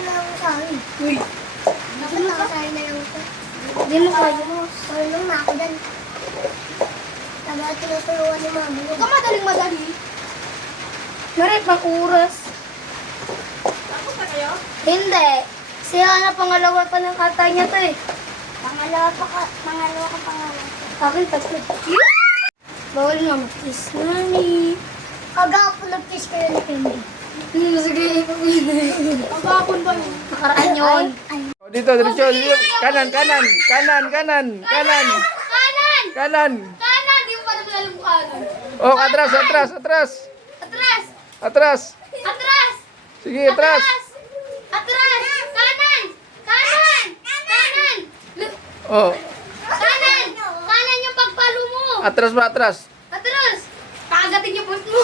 na lang sa akin. Uy. Dapat nakasahin na lang ito. Hindi mo kaya mo. Marunong na ako dyan. Sabi at tinuturuan ni mami. Huwag ka madaling-madali. Maray, pang oras. Tapos na kayo? Hindi. Siya na pangalawa pa ng kata niya to eh. Pangalawa ka pangalawa. Akin tatlo. Bawal nga mag-kiss. Nani? Kagapon nag-kiss kayo ni Candy. Sige, ipagpinay. Pagkakon ba yun? Nakaraan yun. Ay, Oh, dito, diretso, dito. Kanan, kanan, kanan, kanan, kanan, Kanan! kanan. Kanan! Di mo pa naman alam kung kanan. Oh, atras, atras, atras. Atras! Atras. Atras! Sige, atras. Atras! Kanan! Kanan! Kanan! Oh, Kanan! Kanan yung pagpalo mo! atras ba, atras? Atras! Kakagatin yung post mo!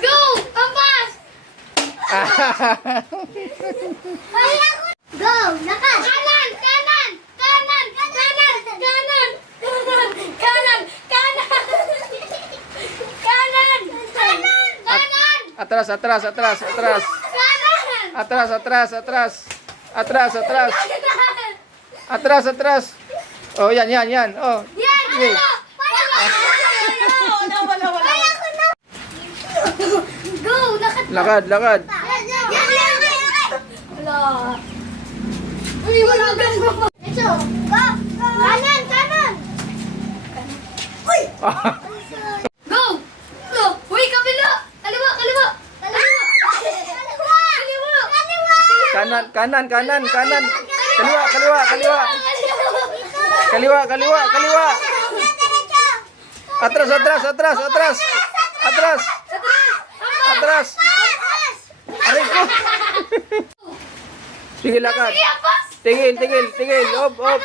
Go! Pampas! go! Lakas! Kanan! Kanan! Kanan! Kanan! Kanan! Kanan! Kanan! Kanan! Kanan! Kanan! Atras, atras, atras, atras. Kanan! Atras, atras, atras. Atras, atras. Atras, atras. Oh, yan, yan, yan. Oh. Yan! Sige. Ano? Wala. Go! Lakad! Lakad, lakad. Yan! Wala. Uy, wala ganun. Ito! Go! Kanan! Kanan! Uy! Go! Go! Uy, kabila! Kaliwa! Kaliwa! Kaliwa! Kaliwa! Kanan, kanan, kanan, kanan. Kaliwa, kaliwa, kaliwa. Kaliwa, kaliwa, kaliwa. Atras, atras, atras, atras. Atras. Atras. Aray ko. Sige, lakad. Tigil, tigil, tigil. Op, op.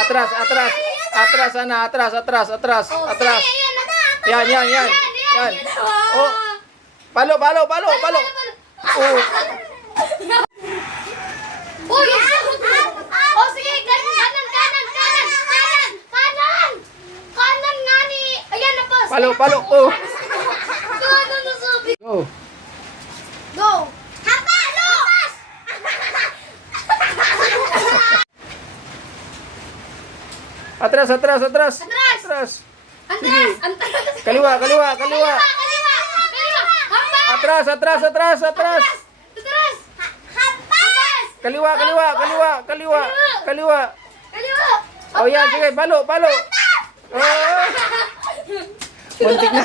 Atras, atras. Atras, sana, atras, atras, atras, atras. Yan, yan, yan. Yan. Oh. Palo, palo, palo, palo. Oh. Uy! Oh, sige! Kanan! Kanan nga ni... Ayan na, boss! Palo, palo. Oh. Kanan na sabi! Go. Go! Hapalo! Atras, atras, atras. Atras. Atras. Andras! Andras! Kaliwa, kaliwa, kaliwa. Kaliwa! Hamba! Atras, atras, atras, atras. Atras! Hampas! Kaliwa, kaliwa, kaliwa, kaliwa, kaliwa. Kaliwa! Oh, yan, sige, palo, palo. Oh. Muntik na.